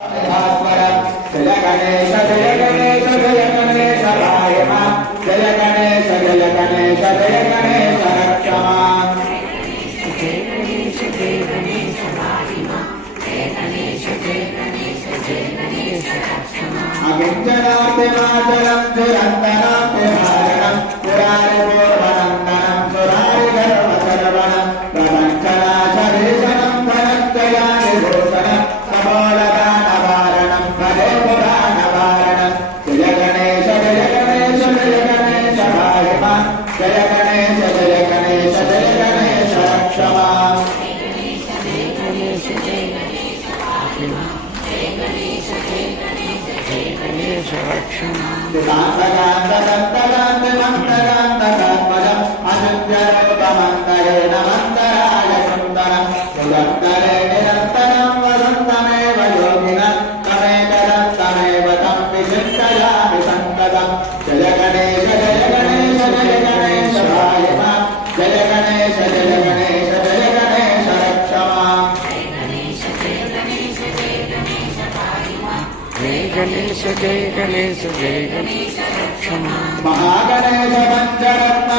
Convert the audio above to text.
जय गणेश जय गणेश जय गणेश राय मां जय गणेश जय गणेश रक्षमा जय गणेश राय मां जय गणेश रक्षमा अगिंजनातिमाचलं दुरन्तनातिहारणं पुरारिपूर्वनन्दनं सुरारिगर्वसर्वणं प्रपञ्चनाशरीशनं धनञ्जयानिभूषणं समोलदानवारणं भजे पुराणवारणं जय गणेश राय मां जय गणेश रक्षमा दिवान्तकान्तदन्तकान्तमन्तकान्तकात्मजम् अनुज्ञरूपमन्तरेण मन्तराय सुन्दरं सुदन्तरे निरन्तरं वसन्तमेव योगिनं तमेकदन्तमेव तं विचिन्तयामि सन्ततं जय गणेश राय मां जय गणेश रक्षमा जय गणेश रक्षमा महागणेश पंचरत्न